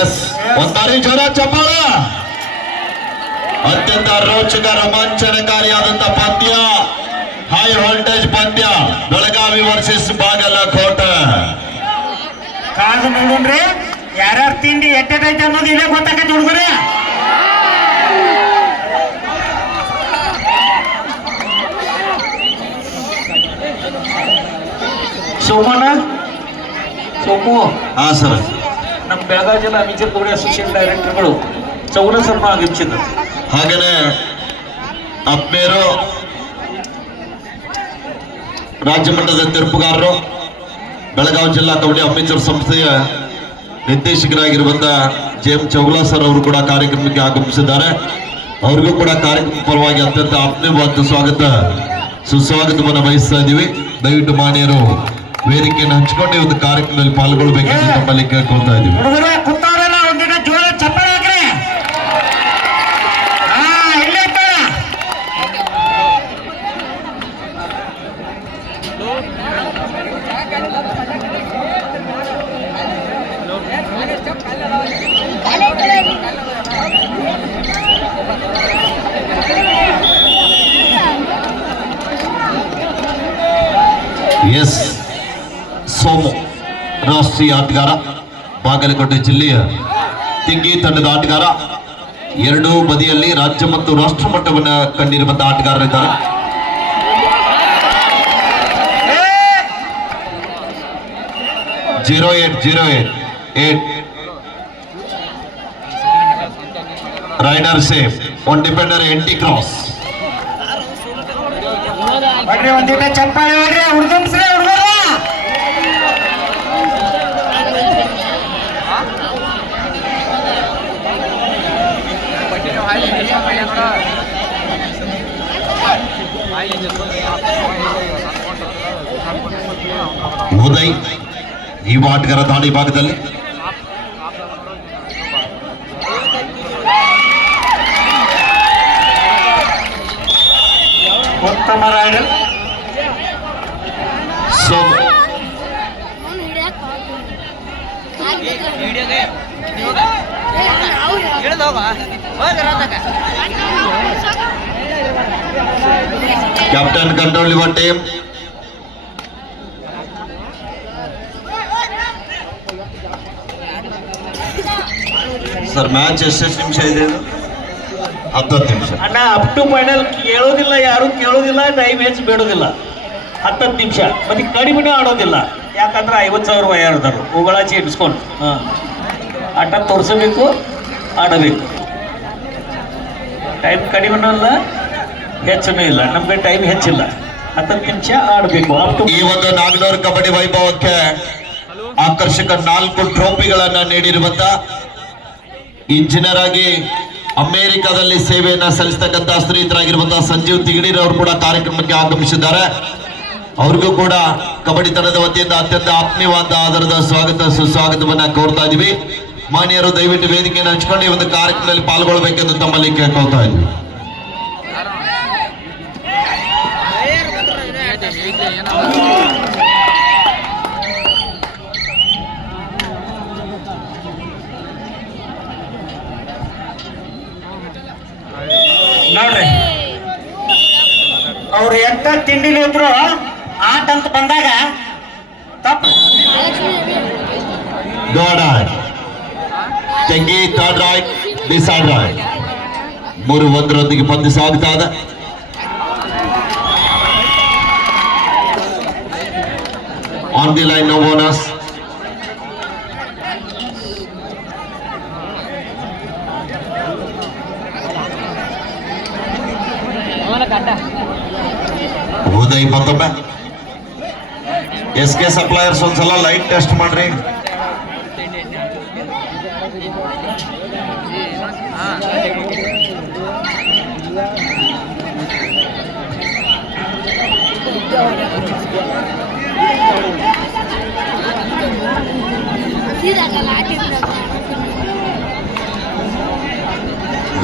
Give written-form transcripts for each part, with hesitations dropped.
S ಒಂದಾರಿ ಜನ ಚಪ್ಪಾಳ. ಅತ್ಯಂತ ರೋಚಕ ರೋಮಾಂಚನಕಾರಿಯಾದಂತಹ ಪಂದ್ಯ, ಹೈ ವೋಲ್ಟೇಜ್ ಪಂದ್ಯ, ಬೆಳಗಾವಿ ವರ್ಸಸ್ ಬಾಗಲಕೋಟೆ. ಕಾದು ನೋಡ್ರಿ ಯಾರ್ಯಾರು ತಿಂಡಿ ಎಟ್ಟೈತೆ ಅನ್ನೋದು ಇಲ್ಲೇ ಗೊತ್ತಾಗತ್ತೆ ಹುಡುಗರೇ. ಸೋಮು ಹಾ ಸರ್, ನಮ್ಮ ಬೆಳಗಾವಿ ಜಿಲ್ಲಾ ಅಮೀಚರ್ ಗೌಡಿ ಅಸೋಸಿಯೇಷನ್ ಡೈರೆಕ್ಟರ್ಗಳು ಚೌನ ಸರ್ಮ ಆಗಿರ್ಸಿದ್ರು. ಹಾಗೇನೆ ಆತ್ಮೀಯರು, ರಾಜ್ಯ ಮಟ್ಟದ ತೀರ್ಪುಗಾರರು, ಬೆಳಗಾವಿ ಜಿಲ್ಲಾ ಕಬಡ್ಡಿ ಅಮೀಚರ್ ಸಂಸ್ಥೆಯ ನಿರ್ದೇಶಕರಾಗಿರುವಂತಹ JM ಚೌಗಲಾ ಸರ್ ಅವರು ಕೂಡ ಕಾರ್ಯಕ್ರಮಕ್ಕೆ ಆಗಮಿಸಿದ್ದಾರೆ. ಅವ್ರಿಗೂ ಕೂಡ ಕಾರ್ಯಕ್ರಮ ಪರವಾಗಿ ಅತ್ಯಂತ ಆತ್ಮೀಯವಾದ ಸುಸ್ವಾಗತವನ್ನು ಬಯಸ್ತಾ ಇದ್ದೀವಿ. ದಯವಿಟ್ಟು ಮಾನ್ಯರು ವೇದಿಕೆಯನ್ನು ಹಂಚಿಕೊಂಡು ಈ ಒಂದು ಕಾರ್ಯಕ್ರಮದಲ್ಲಿ ಪಾಲ್ಗೊಳ್ಬೇಕೆಂದು ತಮ್ಮಲ್ಲಿ ಕೇಳ್ಕೊಳ್ತಾ ಇದ್ದೀವಿ. ಎಸ್ ಸೋಮು ರಾಷ್ಟ್ರೀಯ ಆಟಗಾರ, ಬಾಗಲಕೋಟೆ ಜಿಲ್ಲೆಯ ತಿಂಗಿ ತಂಡದ ಆಟಗಾರ. ಎರಡೂ ಬದಿಯಲ್ಲಿ ರಾಜ್ಯ ಮತ್ತು ರಾಷ್ಟ್ರ ಮಟ್ಟವನ್ನು ಕಂಡಿರುವಂತಹ ಆಟಗಾರರಿದ್ದಾರೆ. Zero eight raider safe, one defender empty cross. ಒಂದಿಟ ಚಪ್ಪಾಳೆ ಹೊಡ್ರಿ, ಹುಡುಗನ್ಸ್ರಿ ಹುಡುಗರ. ಉದಯ್ ಯುವ ಆಟಗಾರ ದಾಳಿ ಭಾಗದಲ್ಲಿ. ಉತ್ತಮ raider Somu. Captain control your team. Sir match ಎಷ್ಟೆಷ್ಟು ನಿಮಿಷ ಇದೆ? 10 ನಿಮಿಷ ಅಣ್ಣ. ಅಪ್ ಟು ಫೈನಲ್ ಕೇಳೋದಿಲ್ಲ, ಯಾರು ಕೇಳೋದಿಲ್ಲ, ಟೈಮ್ ಹೆಚ್ಚು ಬೇಡೋದಿಲ್ಲ. 10 ನಿಮಿಷ ಮತ್ತೆ ಕಡಿಮೆ ಆಡೋದಿಲ್ಲ. ಯಾಕಂದ್ರೆ 50,000 ವಯರ್ದಾರು ಉಗಳಾಚಿ ಇಡ್ಸ್ಕೊಂಡು ಆಟ ತೋರಿಸಬೇಕು, ಆಡಬೇಕು. ಟೈಮ್ ಕಡಿಮೆನೂ ಇಲ್ಲ, ಹೆಚ್ಚನೂ ಇಲ್ಲ. ನಮ್ಗೆ ಟೈಮ್ ಹೆಚ್ಚಿಲ್ಲ, 10 ನಿಮಿಷ ಆಡಬೇಕು. ಈ ಒಂದು ನಾಗನೂರು ಕಬಡ್ಡಿ ವೈಭವಕ್ಕೆ ಆಕರ್ಷಕ 4 ಟ್ರೋಫಿಗಳನ್ನ ನೀಡಿರುವಂತ ಇಂಜಿನಿಯರ್ ಆಗಿ ಅಮೆರಿಕದಲ್ಲಿ ಸೇವೆಯನ್ನ ಸಲ್ಲಿಸತಕ್ಕಂತ ಶ್ರೀಯುತರಾಗಿರುವಂತಹ ಸಂಜೀವ್ ತಿಗಡೀರ್ ಅವರು ಕೂಡ ಕಾರ್ಯಕ್ರಮಕ್ಕೆ ಆಗಮಿಸಿದ್ದಾರೆ. ಅವ್ರಿಗೂ ಕೂಡ ಕಬಡ್ಡಿ ತಂಡದ ವತಿಯಿಂದ ಅತ್ಯಂತ ಆತ್ಮೀಯವಾದ ಆಧಾರದ ಸುಸ್ವಾಗತವನ್ನ ಕೋರ್ತಾ ಇದೀವಿ. ಮಾನ್ಯರು ದಯವಿಟ್ಟು ವೇದಿಕೆಯನ್ನು ಹಂಚಿಕೊಂಡು ಈ ಒಂದು ಕಾರ್ಯಕ್ರಮದಲ್ಲಿ ಪಾಲ್ಗೊಳ್ಬೇಕೆಂದು ತಮ್ಮಲ್ಲಿ ಕೇಳ್ಕೊಳ್ತಾ ಇದ್ವಿ. ನೋಡ್ರಿ, ಅವ್ರು ಎಂತ ತಿಂಡಿಲಿ ಇದ್ರು ಆಟ ಅಂತ ಬಂದಾಗ ತಪ್ಪು. ತೆಂಗಿ ಥರ್ಡ್ ರೈಟ್, ಡಿಸೈಡ್ ರೈಟ್. 3-1 ಪಂದ್ಯ ಸಾಗ್ತಾ ಇದೆ. On the line, no bonus. Uday ಮತ್ತೊಮ್ಮೆ. SK ಸಪ್ಲೈಯರ್ಸ್ ಒಂದ್ಸಲ ಲೈಟ್ ಟೆಸ್ಟ್ ಮಾಡ್ರಿ.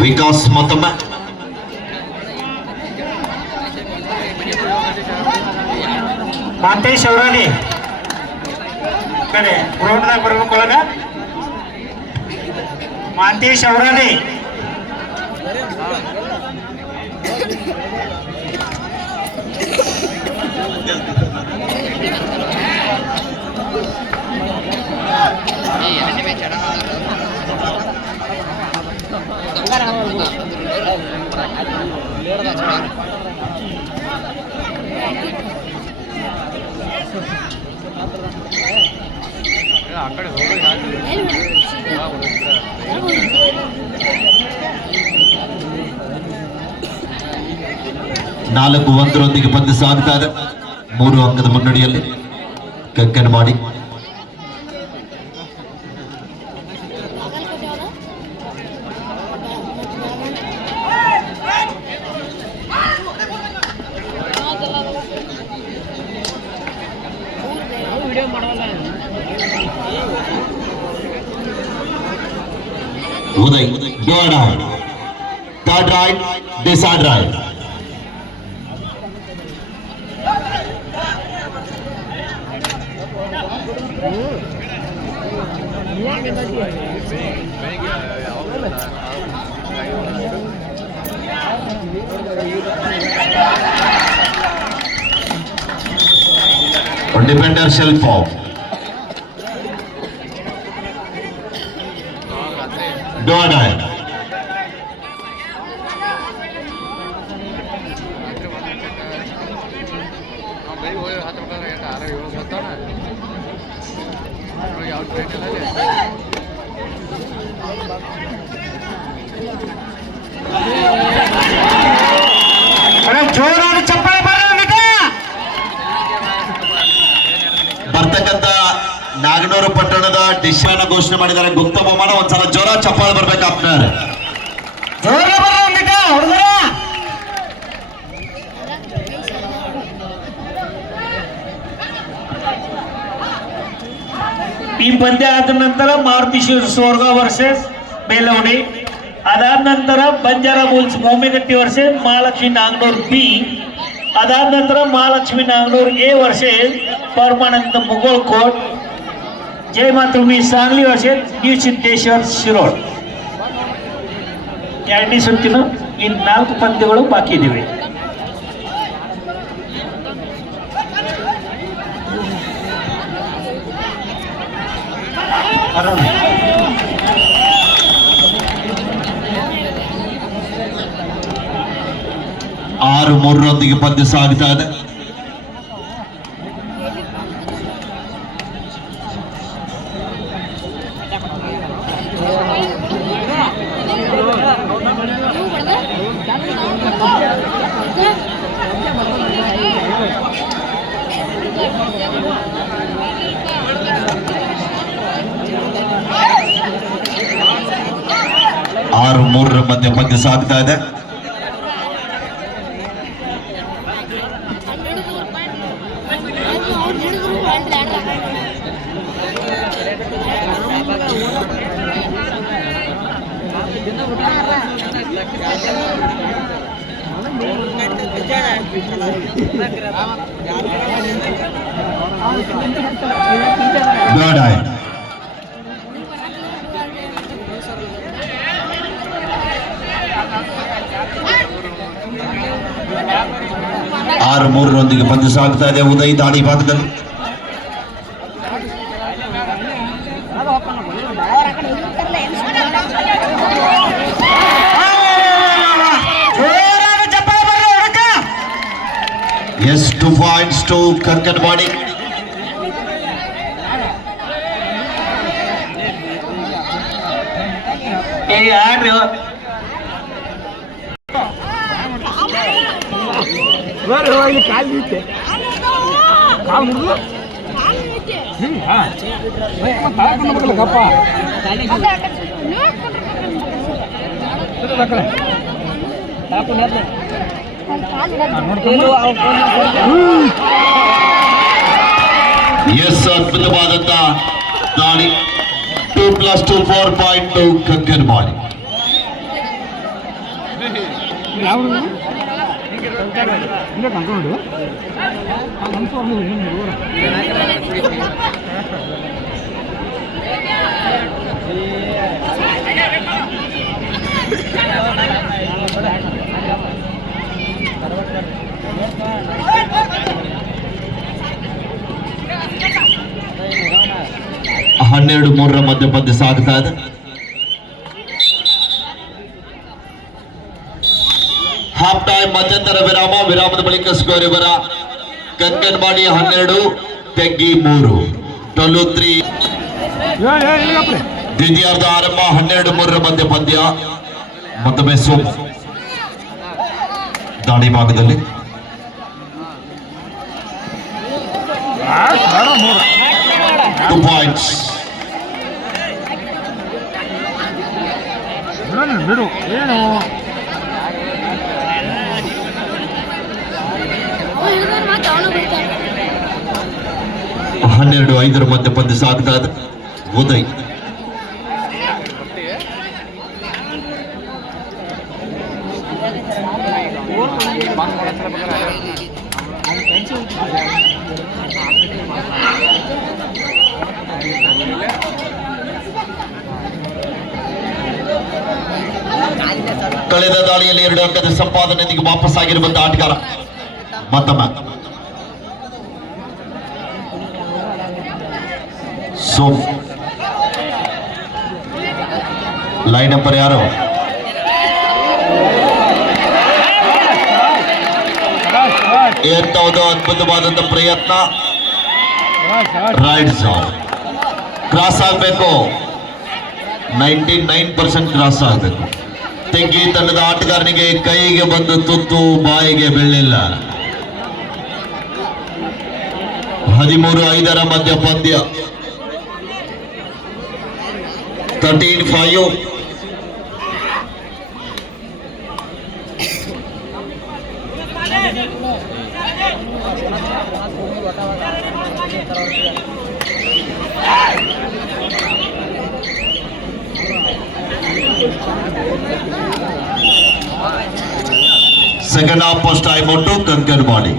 ವಿಕಾಸ್ ಮತ್ತೊಮ್ಮೆ. ಮಾತೇಶ್ ಅವರಲ್ಲಿ ಕಡೆ ಗ್ರೌಂಡ್ದಾಗ ಬರ್ಬೇಕು ಒಳಗ. ಮಾಂತೇಶ್ ಅವರೇ ನಾಲ್ಕು ಒಂದರೊಂದಿಗೆ ಪಂದ್ಯ ಸಾಗ್ತಾ ಇದೆ. 3 ಅಂಕದ ಮುನ್ನಡೆಯಲ್ಲಿ ಕಕ್ಕನವಾಡಿ. Uday, go ahead. Third right, decide right. Defender shall fall. Go ahead. ಜೋರಾದ ಚಪ್ಪಾಳೆ ಬರ್ತಕ್ಕಂತ ನಾಗನೂರು ಪಟ್ಟಣದ ಡಿಶ್ ಘೋಷಣೆ ಮಾಡಿದ್ದಾರೆ. ಗುಪ್ತ ಬಹುಮಾನ. ಒಂದ್ಸಲ ಜೋರ ಚಪ್ಪಾಳೆ ಬರ್ಬೇಕು ಅಪ್ನಾರ. ಈ ಪಂದ್ಯ ಆದ ನಂತರ ಮಾರುತಿ ಶಿವರ್ಗ ವರ್ಸಸ್ ಬೇಲವಡಿ, ಅದಾದ ನಂತರ Banjara Bulls Mommegatti versus Mahalakshmi Naganur B, ಅದಾದ ನಂತರ Mahalakshmi Naganur A versus Paramananda Mugolkot, Jaya Matrubhumi Sangli versus New Siddheshwar Shirod. ಎರಡನೇ ಸುತ್ತಿನ ಈ 4 ಪಂದ್ಯಗಳು ಬಾಕಿ ಇವೆ. ಆರು 3 ಪಂದ್ಯ ಸಾಗ್ತಾ ಇದೆ. ಆರು 3 ಮಧ್ಯೆ ಪಂದ್ಯ ಸಾಗ್ತಾ ಇದೆ. Good eye. ಆರು 3 ಪಂದ್ಯ ಸಾಗ್ತಾ ಇದೆ. ಉದಯ್ ದಾಳಿ ಭಾಗದಲ್ಲಿ Yes, 2 points to Kankanwadi. S, ಅದ್ಭುತವಾದಂತ ದಾಳಿ. 2+2 4 ಪಾಯಿಂಟ್ ಕಂಕನವಾಡಿ. 12-3 ಮಧ್ಯ ಪಂದ್ಯ ಸಾಗ್ತಾ ಇದೆ. ಹಾಫ್ ಟೈಮ್ ಮಧ್ಯಂತರ ವಿರಾಮದ ಬಳಿಕ ಸ್ಕೋರ್ ಇವರ ಕಂಕನವಾಡಿ 12 ತೆಗ್ಗಿ 3 12-3. ದ್ವಿತೀಯಾರ್ಧ ಆರಂಭ 12-3 ಮಧ್ಯ ಪಂದ್ಯ. ಮತ್ತೊಮ್ಮೆ ಸೋಮ್ ದಾಳಿ ಭಾಗದಲ್ಲಿ 2 points. ಬಿಡು ಏನು 12-5 ಮಧ್ಯ ಪಂದ್ಯ ಸಾಗ್ತಾ ಇದೆ. ಉದಯ್ ಕಳೆದ ದಾಳಿಯಲ್ಲಿ 2 ಅಂಕದ ಸಂಪಾದನೆಯೊಂದಿಗೆ ವಾಪಸ್ ಆಗಿರುವಂತಹ ಆಟಗಾರ ಮತ್ತೊಮ್ಮೆ ಸೋಮ್. ಲೈನ್ ನಂಬರ್ ಯಾರು? ಎಂತವುದು ಅದ್ಭುತವಾದಂತ ಪ್ರಯತ್ನ. ರೈಟ್ ಝೋನ್ ಕ್ರಾಸ್ ಆಗಬೇಕು. 99% ಕ್ರಾಸ್ ಆಗಬೇಕು. ತೆಗ್ಗಿ ತಂಡದ ಆಟಗಾರನಿಗೆ ಕೈಗೆ ಬಂದು ತುತ್ತು ಬಾಯಿಗೆ ಬೀಳಲಿಲ್ಲ. 13-5 ಮಧ್ಯ ಪಂದ್ಯ 13-5. Second half first time out Kankanwadi.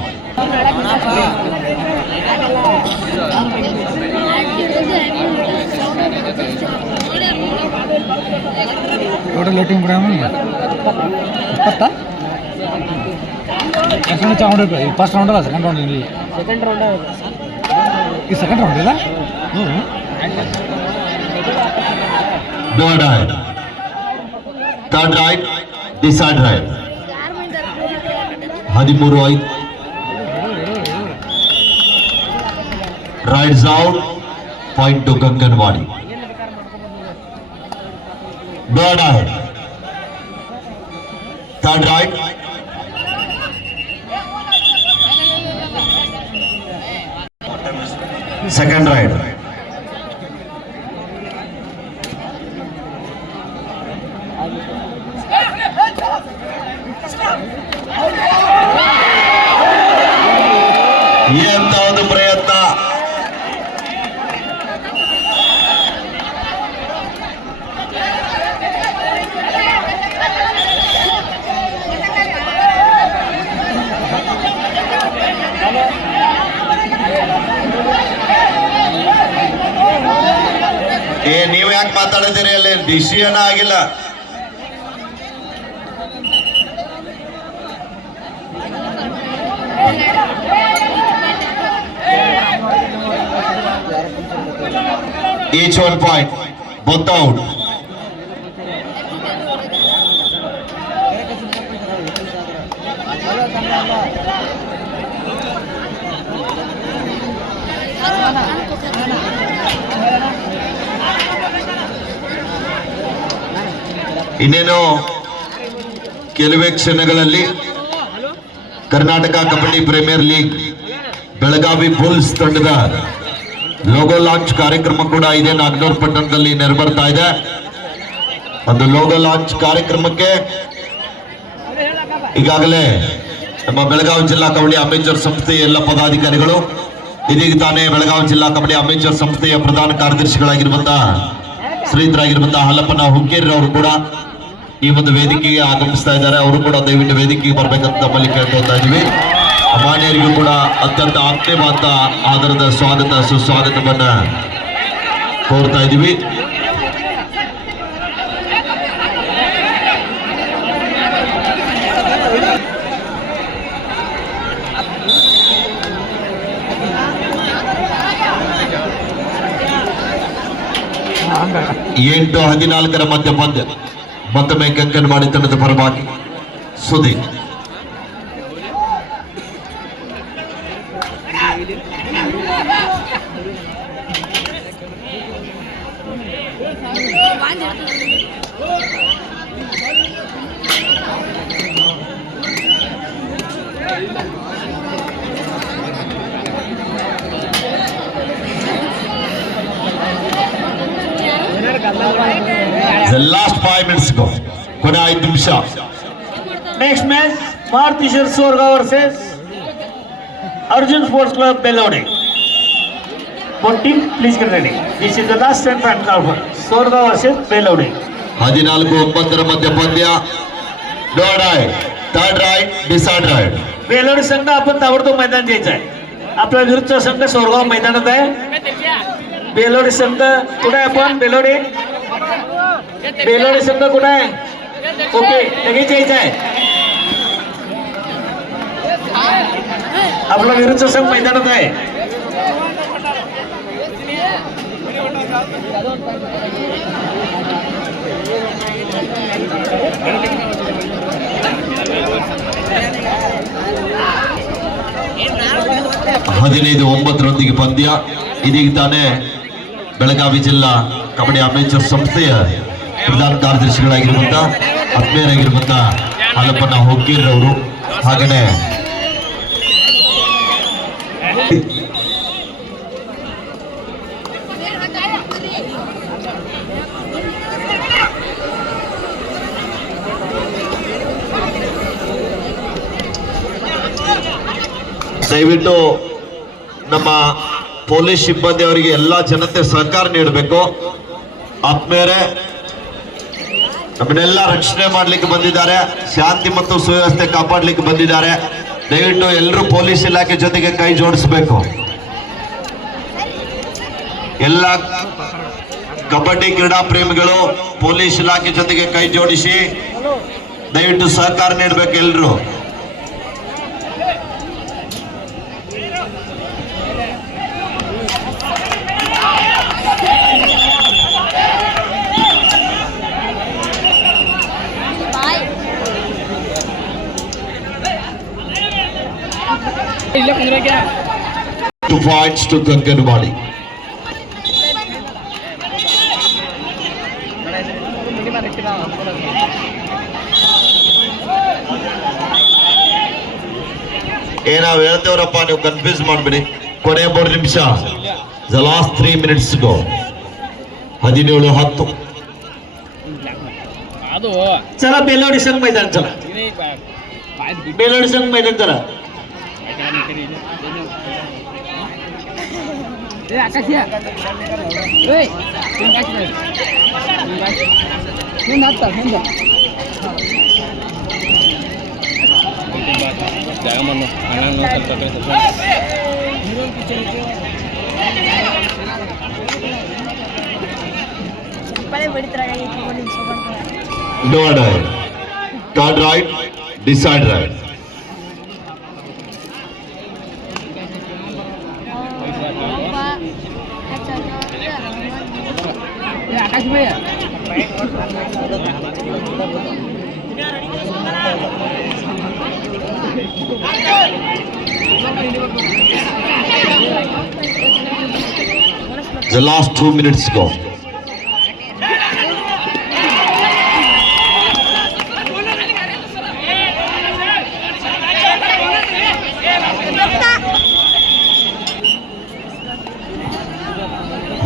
Total rating ಬಿಡ 20 ಎಷ್ಟು ಚಾವಣಿ ಫಸ್ಟ್ ರೌಂಡ್ ಅಲ್ಲ ಸೆಕೆಂಡ್ ರೌಂಡ್ ಇಲ್ಲ. ಈ ಸೆಕೆಂಡ್ ರೌಂಡ್ ಇಲ್ಲ. Third right decide right 13-5. Rights out point to Kankanwadi. Bird ahead. Third right. Second right. ಎಂತ ಒಂದು ಪ್ರಯತ್ನ. ನೀವ್ ಯಾಕೆ ಮಾತಾಡಿದಿರಿ? ಅಲ್ಲಿ ಡಿಸಿಷನ್ ಆಗಿಲ್ಲ. Each 1 point, both out. ಇನ್ನೇನು ಕೆಲವೇ ಕ್ಷಣಗಳಲ್ಲಿ Karnataka kabaddi premier league Belagavi bulls ತಂಡದ ಲೋಗೋ ಲಾಂಚ್ ಕಾರ್ಯಕ್ರಮ ಕೂಡ ಇದೆ. ನಾಗನೂರ್ ಪಟ್ಟಣದಲ್ಲಿ ನೆರವೇರ್ತಾ ಇದೆ. ಒಂದು ಲೋಗೋ ಲಾಂಚ್ ಕಾರ್ಯಕ್ರಮಕ್ಕೆ ಈಗಾಗಲೇ ನಮ್ಮ ಬೆಳಗಾವಿ ಜಿಲ್ಲಾ ಕಬಡ್ಡಿ ಅಮೇಚರ್ ಸಂಸ್ಥೆಯ ಎಲ್ಲ ಪದಾಧಿಕಾರಿಗಳು, ಇದೀಗ ತಾನೇ ಬೆಳಗಾವಿ ಜಿಲ್ಲಾ ಕಬಡ್ಡಿ ಅಮೇಚರ್ ಸಂಸ್ಥೆಯ ಪ್ರಧಾನ ಕಾರ್ಯದರ್ಶಿಗಳಾಗಿರುವಂತಹ ಶ್ರೀಧರಾಗಿರುವಂತಹ ಹಲ್ಲಪ್ಪನ ಹುಕ್ಕೇರಿ ಅವರು ಕೂಡ ಈ ಒಂದು ವೇದಿಕೆಗೆ ಆಗಮಿಸ್ತಾ ಇದ್ದಾರೆ. ಅವರು ಕೂಡ ದಯವಿಟ್ಟು ವೇದಿಕೆಗೆ ಬರ್ಬೇಕಂತ ನಮ್ಮಲ್ಲಿ ಕೇಳ್ಕೊತಾ ಇದೀವಿ. ಮಾನ್ಯರಿಗೂ ಕೂಡ ಅತ್ಯಂತ ಆತ್ಮೀಯವಾದ ಆಧಾರದ ಸ್ವಾಗತ ಸುಸ್ವಾಗತವನ್ನ ಕೋರ್ತಾ ಇದೀವಿ. ಹಂಗ 8-14 ಮಧ್ಯ ಪಂದ್ಯ ಮತ್ತೊಮ್ಮೆ ಕಂಕನವಾಡಿ ತಂಡದ ಪರವಾಗಿ Sudeep. The last 5 minutes go. ಕೊನೆ 5 ನಿಮಿಷ. Next match, Martishar Sorga versus Arjun Sports Club Belode. Both team, please get ready. This is the last and final call for Sorga versus Belode. 14-9 ಮಧ್ಯ ಪಂದ್ಯ. No right, third right, decide right. बेलोडी संघ आपण ताबडतोब मैदान द्यायचं आहे. आपला विरुद्ध संघ सोरगाव मैदानात आहे. बेलोडी संघ कुठे आहे? आपण बेलोडी संघ कुठे आहे? ओके, लगेच यायचं आहे. आपला विरुद्ध संघ मैदानात आहे. ಹದಿನೈದು 9 ಪಂದ್ಯ. ಇದೀಗ ತಾನೇ ಬೆಳಗಾವಿ ಜಿಲ್ಲಾ ಕಬಡ್ಡಿ ಅಮೇಚರ್ ಸಂಸ್ಥೆಯ ಪ್ರಧಾನ ಕಾರ್ಯದರ್ಶಿಗಳಾಗಿರುವಂತ ಆತ್ಮೀಯರಾಗಿರುವಂತ ಹಾಲಪ್ಪನ ಹೊಕ್ಕೀರವರು ಹಾಗೇನೆ ದಯವಿಟ್ಟು ನಮ್ಮ ಪೊಲೀಸ್ ಸಿಬ್ಬಂದಿ ಅವರಿಗೆ ಎಲ್ಲಾ ಜನತೆ ಸಹಕಾರ ನೀಡಬೇಕು. ಆತ್ಮೀಯರೇ, ನಮ್ಮನ್ನೆಲ್ಲ ರಕ್ಷಣೆ ಮಾಡ್ಲಿಕ್ಕೆ ಬಂದಿದ್ದಾರೆ, ಶಾಂತಿ ಮತ್ತು ಸುವ್ಯವಸ್ಥೆ ಕಾಪಾಡ್ಲಿಕ್ಕೆ ಬಂದಿದ್ದಾರೆ. ದಯವಿಟ್ಟು ಎಲ್ಲರೂ ಪೊಲೀಸ್ ಇಲಾಖೆ ಜೊತೆಗೆ ಕೈ ಜೋಡಿಸಬೇಕು. ಎಲ್ಲ ಕಬಡ್ಡಿ ಕ್ರೀಡಾ ಪ್ರೇಮಿಗಳು ಪೊಲೀಸ್ ಇಲಾಖೆ ಜೊತೆಗೆ ಕೈ ಜೋಡಿಸಿ ದಯವಿಟ್ಟು ಸಹಕಾರ ನೀಡಬೇಕು ಎಲ್ಲರೂ. Two points to Kankanwadi. ಏನಾವ್ ಹೇಳ್ತೇವ್ರಪ್ಪ, ನೀವು ಕನ್ಫ್ಯೂಸ್ ಮಾಡ್ಬಿಡಿ. ಕೊನೆ 3 ನಿಮಿಷ. The last 3 minutes go. 17-10. चला बेलोडी संघ मैदान, चला बेलोडी संघ मैदान, चला. No right, third right, decide right. आकाश भैया The last 2 minutes go.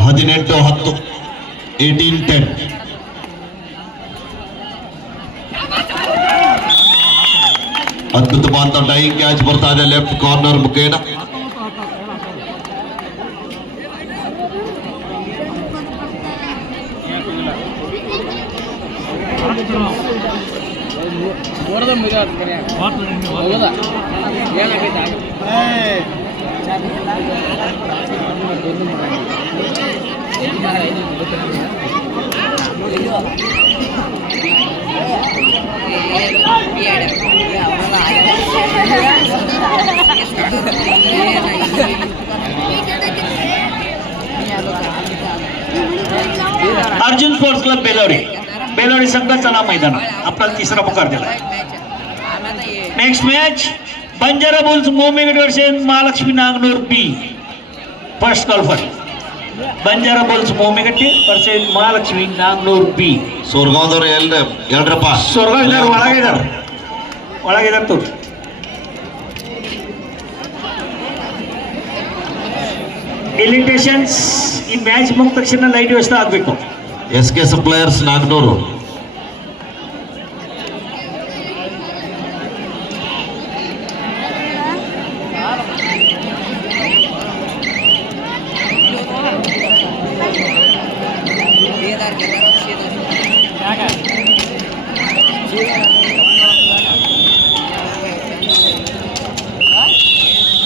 ಹದಿನೆಂಟು 10 18-10. ಅದ್ಭುತವಾದ ಡೈಯಿಂಗ್ ಕ್ಯಾಚ್ ಬರ್ತಾ ಇದೆ ಲೆಫ್ಟ್ ಕಾರ್ನರ್ ಮುಖೇನ. अर्जुन स्पोर्ट्स क्लब बेलोडी संघ चला मैदान आपल्याला तिसरा पुकार दिला. Next match Banjara Bulls Momegad versus Mahalakshmi Naganur B. First call for Banjara Bulls Mommegatti versus Mahalakshmi Naganur B. ಸೋರ್ಗಾಂವ್ದವ್ರು ಎಲ್ರಪ್ಪ ಸ್ವರ್ಗ ಒಳಗಿದಾರ ತೋರಿ. ಎಲಿಟೇಷನ್ಸ್ ಈ ಮ್ಯಾಚ್ ಮುಗಿದ ತಕ್ಷಣ ಲೈಟ್ ವ್ಯವಸ್ಥೆ ಆಗಬೇಕು. SK suppliers Naganur.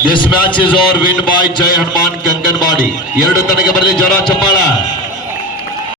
This match is over win by Jai Hanuman Kanganwadi. 2 ತನಗೆ ಬರಲಿ ಜೋರ ಚಪ್ಪಾಳ.